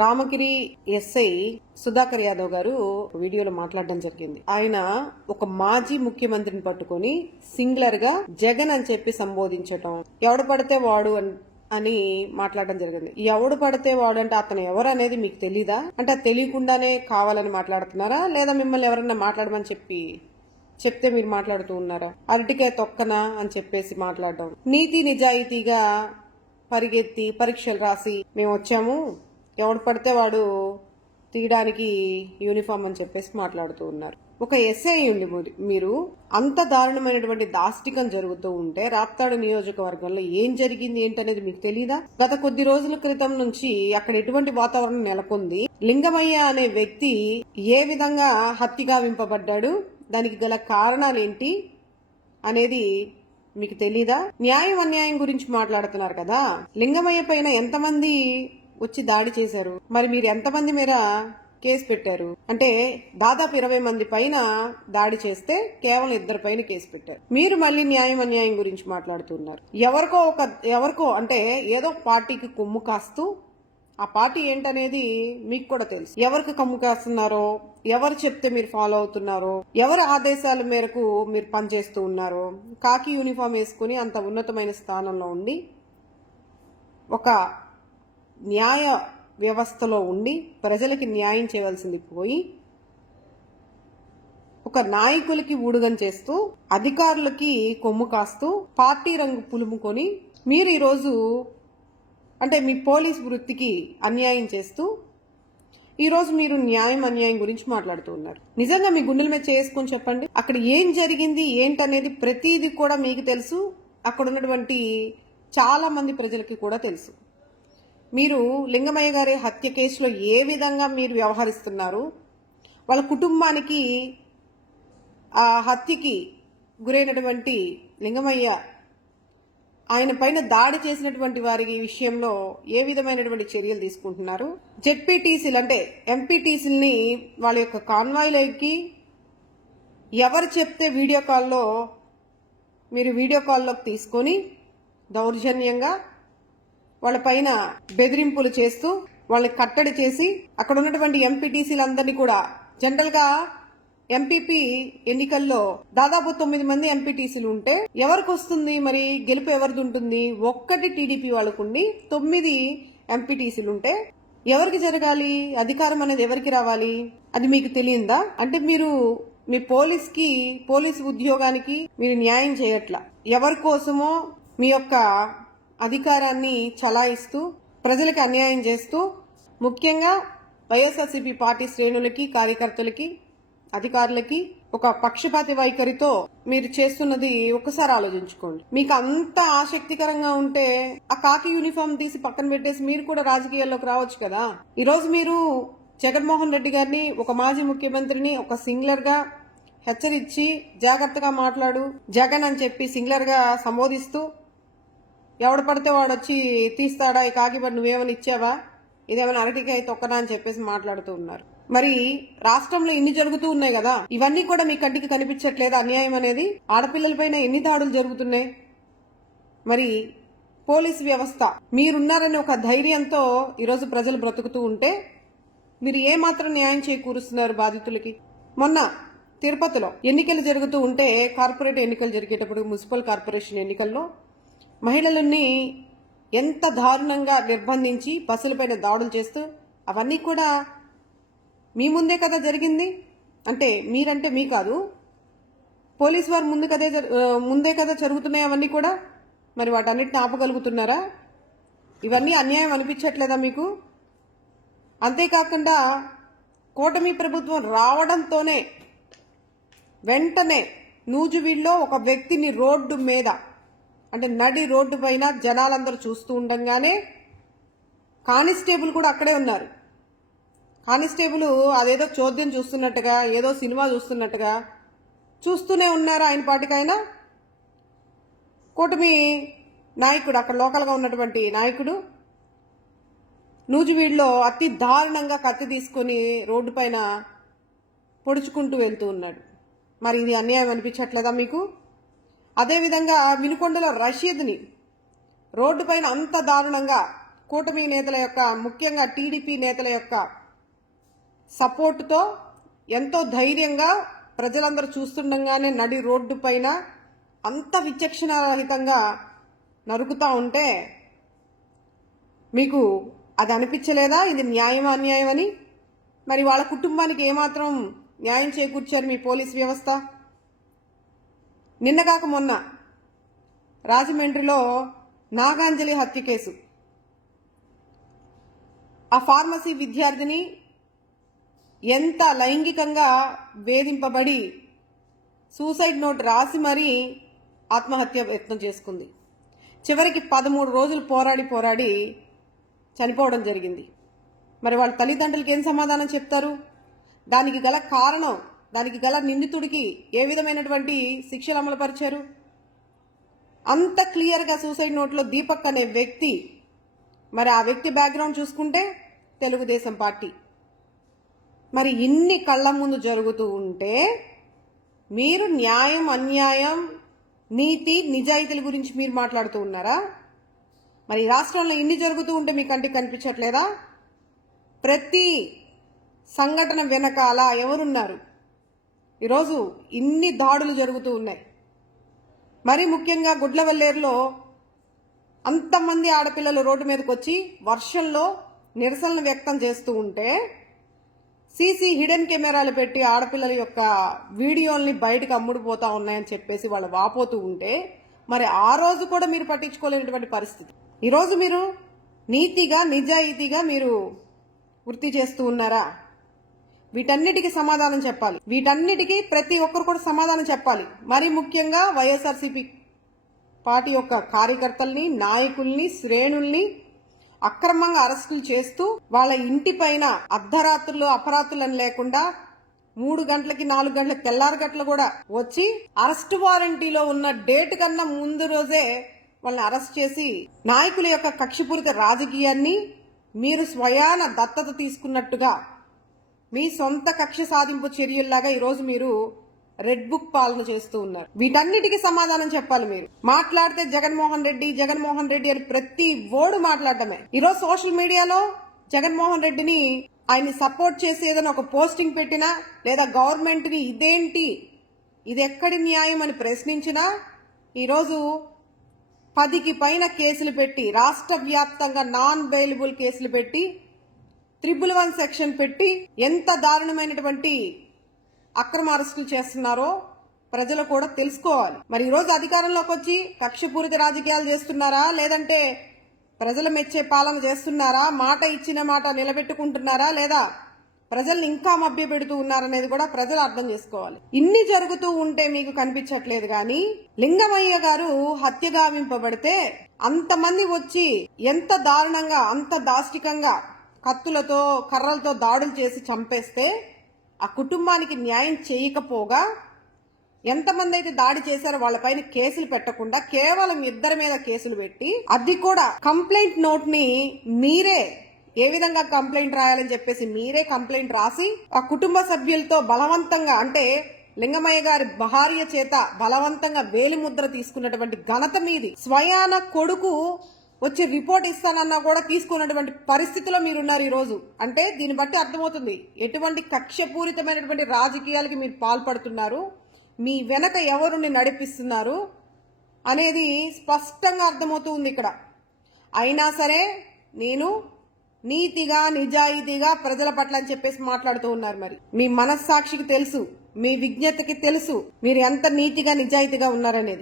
Ramagiri SI Sudhakar Yadav గారు వీడియోలో మాట్లాడడం జరిగింది. ఆయన ఒక మాజీ ముఖ్యమంత్రిని పట్టుకొని సింగులర్ గా జగన్ అని చెప్పి సంబోధించటం, ఎవడు పడితే వాడు అని మాట్లాడడం జరిగింది. ఎవడు పడితే వాడు అంటే అతను ఎవరు అనేది మీకు తెలీదా? అంటే తెలియకుండానే కావాలని మాట్లాడుతున్నారా, లేదా మిమ్మల్ని ఎవరన్నా మాట్లాడమని చెప్తే మీరు మాట్లాడుతూ ఉన్నారా? అరటికే తొక్కనా అని చెప్పేసి మాట్లాడడం, నీతి నిజాయితీగా పరిగెత్తి పరీక్షలు రాసి మేము వచ్చాము, ఎవడు పడితే వాడు తీయడానికి యూనిఫామ్ అని చెప్పేసి మాట్లాడుతూ ఉన్నారు. ఒక ఎస్ఐ ఉండి మీరు అంత దారుణమైనటువంటి దాష్టికం జరుగుతూ ఉంటే రాప్తాడు నియోజకవర్గంలో ఏం జరిగింది ఏంటనేది మీకు తెలీదా? గత కొద్ది రోజుల క్రితం నుంచి అక్కడ ఎటువంటి వాతావరణం నెలకొంది, లింగమయ్య అనే వ్యక్తి ఏ విధంగా హత్య గావింపబడ్డాడు, దానికి గల కారణాలేంటి అనేది మీకు తెలీదా? న్యాయం అన్యాయం గురించి మాట్లాడుతున్నారు కదా. లింగమయ్య పైన ఎంతమంది వచ్చి దాడి చేశారు, మరి మీరు ఎంతమంది మేర కేసు పెట్టారు? అంటే దాదాపు 20 మంది పైన దాడి చేస్తే కేవలం 2 పైన కేసు పెట్టారు. మీరు మళ్ళీ న్యాయం అన్యాయం గురించి మాట్లాడుతున్నారు. ఎవరికో అంటే ఏదో పార్టీకి కొమ్ము కాస్తూ, ఆ పార్టీ ఏంటనేది మీకు కూడా తెలుసు. ఎవరికి కొమ్ము కాస్తున్నారో, ఎవరు చెప్తే మీరు ఫాలో అవుతున్నారో, ఎవరి ఆదేశాల మేరకు మీరు పనిచేస్తూ ఉన్నారో, కాకి యూనిఫామ్ వేసుకుని అంత ఉన్నతమైన స్థానంలో ఉండి ఒక న్యాయ వ్యవస్థలో ఉండి ప్రజలకి న్యాయం చేయవలసింది పోయి ఒక నాయకులకి ఊడుగం చేస్తూ, అధికారులకి కొమ్ము కాస్తూ, పార్టీ రంగు పులుముకొని మీరు ఈరోజు అంటే మీ పోలీస్ వృత్తికి అన్యాయం చేస్తూ ఈరోజు మీరు న్యాయం అన్యాయం గురించి మాట్లాడుతూ ఉన్నారు. నిజంగా మీ గుండెల మీద చేసుకొని చెప్పండి, అక్కడ ఏం జరిగింది ఏంటనేది ప్రతిదీ కూడా మీకు తెలుసు, అక్కడ ఉన్నటువంటి చాలా మంది ప్రజలకి కూడా తెలుసు. మీరు లింగమయ్య గారి హత్య కేసులో ఏ విధంగా మీరు వ్యవహరిస్తున్నారు, వాళ్ళ కుటుంబానికి ఆ హత్యకి గురైనటువంటి లింగమయ్య ఆయన పైన దాడి చేసినటువంటి వారి విషయంలో ఏ విధమైనటువంటి చర్యలు తీసుకుంటున్నారు, జెడ్పీటీసీలు అంటే ఎంపీటీసీలని వాళ్ళ యొక్క కాన్వాయ్లోకి ఎవరు చెప్తే మీరు వీడియో కాల్లోకి తీసుకొని దౌర్జన్యంగా వాళ్ళ పైన బెదిరింపులు చేస్తూ వాళ్ళని కట్టడి చేసి అక్కడ ఉన్నటువంటి ఎంపీటీసీలందరినీ కూడా, జనరల్ గా ఎంపీపీ ఎన్నికల్లో దాదాపు 9 మంది ఎంపీటీసీలు ఉంటే ఎవరికి వస్తుంది మరి గెలుపు ఎవరిది ఉంటుంది? ఒక్కటి టీడీపీ వాళ్ళకుండి 9 ఎంపీటీసీలు ఉంటే ఎవరికి జరగాలి అధికారం అనేది, ఎవరికి రావాలి? అది మీకు తెలియందా? అంటే మీరు మీ పోలీస్ ఉద్యోగానికి మీరు న్యాయం చేయట్లా, ఎవరి కోసమో మీ యొక్క అధికారాన్ని చలాయిస్తూ ప్రజలకు అన్యాయం చేస్తూ, ముఖ్యంగా వైఎస్ఆర్సీపీ పార్టీ శ్రేణులకి, కార్యకర్తలకి, అధికారులకి ఒక పక్షపాతి వైఖరితో మీరు చేస్తున్నది ఒకసారి ఆలోచించుకోండి. మీకు అంత ఆసక్తికరంగా ఉంటే ఆ కాకి యూనిఫామ్ తీసి పక్కన పెట్టేసి మీరు కూడా రాజకీయాల్లోకి రావచ్చు కదా. ఈరోజు మీరు జగన్మోహన్ రెడ్డి గారిని, ఒక మాజీ ముఖ్యమంత్రిని ఒక సింగులర్ గా హెచ్చరించి జాగ్రత్తగా మాట్లాడు జగన్ అని చెప్పి సింగులర్ గా సంబోధిస్తూ, ఎవడు పడితే వాడు వచ్చి తీస్తాడా ఈ కాకిబడి, నువ్వేమైనా ఇచ్చావా, ఇదేమైనా అరటికాయ తొక్కనా అని చెప్పేసి మాట్లాడుతూ ఉన్నారు. మరి రాష్ట్రంలో ఇన్ని జరుగుతూ ఉన్నాయి కదా, ఇవన్నీ కూడా మీ కంటికి కనిపించట్లేదు అన్యాయం అనేది? ఆడపిల్లలపైన ఎన్ని దాడులు జరుగుతున్నాయి? మరి పోలీసు వ్యవస్థ మీరున్నారని ఒక ధైర్యంతో ఈరోజు ప్రజలు బ్రతుకుతూ ఉంటే మీరు ఏమాత్రం న్యాయం చేకూరుస్తున్నారు బాధితులకి? మొన్న తిరుపతిలో ఎన్నికలు జరుగుతూ ఉంటే, కార్పొరేట్ ఎన్నికలు జరిగేటప్పుడు మున్సిపల్ కార్పొరేషన్ ఎన్నికల్లో మహిళలని ఎంత దారుణంగా నిర్బంధించి బస్సులపైన దాడులు చేస్తూ, అవన్నీ కూడా మీ ముందే కదా జరిగింది. అంటే మీరంటే మీ కాదు, పోలీసు వారు ముందే కదా జరుగుతున్నాయి అవన్నీ కూడా. మరి వాటన్నిటిని ఆపగలుగుతున్నారా? ఇవన్నీ అన్యాయం అనిపించట్లేదా మీకు? అంతేకాకుండా కూటమి ప్రభుత్వం రావడంతోనే వెంటనే నూజువీడులో ఒక వ్యక్తిని రోడ్డు మీద, అంటే నడి రోడ్డు పైన జనాలందరూ చూస్తూ ఉండగానే కానిస్టేబుల్ కూడా అక్కడే ఉన్నారు. కానిస్టేబుల్ అదేదో చోద్యం చూస్తున్నట్టుగా, ఏదో సినిమా చూస్తున్నట్టుగా చూస్తూనే ఉన్నారు. ఆయన పాటికైనా కూటమి నాయకుడు, అక్కడ లోకల్గా ఉన్నటువంటి నాయకుడు నూజివీడులో అతి దారుణంగా కత్తి తీసుకొని రోడ్డు పైన పొడుచుకుంటూ వెళ్తూ ఉన్నాడు. మరి ఇది అన్యాయం అనిపించట్లేదా మీకు? అదేవిధంగా వినుకొండలో రషీద్ని రోడ్డు పైన అంత దారుణంగా కూటమి నేతల యొక్క, ముఖ్యంగా టీడీపీ నేతల యొక్క సపోర్టుతో ఎంతో ధైర్యంగా ప్రజలందరూ చూస్తుండగానే నడి రోడ్డు పైన అంత విచక్షణారహితంగా నరుకుతూ ఉంటే మీకు అది అనిపించలేదా ఇది న్యాయమా అన్యాయమని? మరి వాళ్ళ కుటుంబానికి ఏమాత్రం న్యాయం చేకూర్చారు మీ పోలీస్ వ్యవస్థ? నిన్నగాక మొన్న రాజమండ్రిలో నాగాంజలి హత్య కేసు, ఆ ఫార్మసీ విద్యార్థిని ఎంత లైంగికంగా వేధింపబడి సూసైడ్ నోట్ రాసి మరీ ఆత్మహత్య యత్నం చేసుకుంది. చివరికి 13 రోజులు పోరాడి చనిపోవడం జరిగింది. మరి వాళ్ళ తల్లిదండ్రులకి ఏం సమాధానం చెప్తారు? దానికి గల కారణం, దానికి గల నిందితుడికి ఏ విధమైనటువంటి శిక్షలు అమలుపరిచారు? అంత క్లియర్గా సూసైడ్ నోట్లో దీపక్ అనే వ్యక్తి, మరి ఆ వ్యక్తి బ్యాక్గ్రౌండ్ చూసుకుంటే తెలుగుదేశం పార్టీ. మరి ఇన్ని కళ్ళ ముందు జరుగుతూ ఉంటే మీరు న్యాయం, అన్యాయం, నీతి, నిజాయితీల గురించి మీరు మాట్లాడుతూ ఉన్నారా? మరి రాష్ట్రంలో ఇన్ని జరుగుతూ ఉంటే మీ కంటికి కనిపించట్లేదా? ప్రతి సంఘటన వెనకాల ఎవరున్నారు? ఈరోజు ఇన్ని దాడులు జరుగుతూ ఉన్నాయి. మరి ముఖ్యంగా గుడ్లవల్లేరులో అంతమంది ఆడపిల్లలు రోడ్డు మీదకి వచ్చి వర్షంలో నిరసనలు వ్యక్తం చేస్తూ ఉంటే సీసీ హిడెన్ కెమెరాలు పెట్టి ఆడపిల్లల యొక్క వీడియోల్ని బయటకు అమ్ముడుపోతా ఉన్నాయని చెప్పేసి వాళ్ళు వాపోతూ ఉంటే మరి ఆ రోజు కూడా మీరు పట్టించుకోలేనటువంటి పరిస్థితి. ఈరోజు మీరు నీతిగా, నిజాయితీగా మీరు వృత్తి చేస్తూ ఉన్నారా? వీటన్నిటికీ సమాధానం చెప్పాలి. వీటన్నిటికీ ప్రతి ఒక్కరు కూడా సమాధానం చెప్పాలి. మరి ముఖ్యంగా వైఎస్ఆర్సీపీ పార్టీ యొక్క కార్యకర్తల్ని, నాయకుల్ని, శ్రేణుల్ని అక్రమంగా అరెస్టులు చేస్తూ వాళ్ళ ఇంటి పైన అర్ధరాత్రులు, అపరాత్రులని లేకుండా 3 గంటలకి 4 గంటలకి తెల్లారి గంటలు కూడా వచ్చి అరెస్ట్ వారంటీలో ఉన్న డేట్ కన్నా ముందు రోజే వాళ్ళని అరెస్ట్ చేసి నాయకుల యొక్క కక్షపూరిత రాజకీయాన్ని మీరు స్వయాన దత్తత తీసుకున్నట్టుగా మీ సొంత కక్ష సాధింపు చర్యల్లాగా ఈరోజు మీరు రెడ్ బుక్ పాలన చేస్తూ ఉన్నారు. వీటన్నిటికీ సమాధానం చెప్పాలి. మీరు మాట్లాడితే జగన్మోహన్ రెడ్డి అని ప్రతి ఓడు మాట్లాడటమే. ఈరోజు సోషల్ మీడియాలో జగన్మోహన్ రెడ్డిని, ఆయన్ని సపోర్ట్ చేసి ఏదైనా ఒక పోస్టింగ్ పెట్టినా లేదా గవర్నమెంట్ని ఇదేంటి, ఇది ఎక్కడి న్యాయం అని ప్రశ్నించినా ఈరోజు 10కి పైన కేసులు పెట్టి, రాష్ట్ర వ్యాప్తంగా నాన్ బెయిలబుల్ కేసులు పెట్టి, 111 సెక్షన్ పెట్టి ఎంత దారుణమైనటువంటి అక్రమ అరెస్టులు చేస్తున్నారో ప్రజలు కూడా తెలుసుకోవాలి. మరి ఈరోజు అధికారంలోకి వచ్చి కక్షపూరిత రాజకీయాలు చేస్తున్నారా, లేదంటే ప్రజలు మెచ్చే పాలన చేస్తున్నారా, మాట ఇచ్చిన మాట నిలబెట్టుకుంటున్నారా, లేదా ప్రజల్ని ఇంకా మభ్య పెడుతూ ఉన్నారనేది కూడా ప్రజలు అర్థం చేసుకోవాలి. ఇన్ని జరుగుతూ ఉంటే మీకు కనిపించట్లేదు కానీ లింగమయ్య గారు హత్య గావింపబడితే అంతమంది వచ్చి ఎంత దారుణంగా, అంత దాష్టికంగా కత్తులతో, కర్రలతో దాడులు చేసి చంపేస్తే ఆ కుటుంబానికి న్యాయం చేయకపోగా ఎంతమంది అయితే దాడి చేశారో వాళ్ళపైన కేసులు పెట్టకుండా కేవలం 2 మీద కేసులు పెట్టి, అది కూడా కంప్లైంట్ నోట్ ని మీరే ఏ విధంగా కంప్లైంట్ రాయాలని చెప్పేసి మీరే కంప్లైంట్ రాసి ఆ కుటుంబ సభ్యులతో బలవంతంగా, అంటే లింగమయ్య గారి భార్య చేత బలవంతంగా వేలిముద్ర తీసుకున్నటువంటి ఘనత మీది. స్వయాన కొడుకు వచ్చి రిపోర్ట్ ఇస్తానన్నా కూడా తీసుకున్నటువంటి పరిస్థితిలో మీరున్నారు ఈరోజు. అంటే దీన్ని బట్టి అర్థమవుతుంది ఎటువంటి కక్షపూరితమైనటువంటి రాజకీయాలకి మీరు పాల్పడుతున్నారు, మీ వెనక ఎవరుని నడిపిస్తున్నారు అనేది స్పష్టంగా అర్థమవుతూ ఉంది ఇక్కడ. అయినా సరే నేను నీతిగా, నిజాయితీగా ప్రజల పట్ల అని చెప్పేసి మాట్లాడుతూ ఉన్నారు. మరి మీ మనస్సాక్షికి తెలుసు, మీ విజ్ఞతకి తెలుసు మీరు ఎంత నీతిగా, నిజాయితీగా ఉన్నారనేది.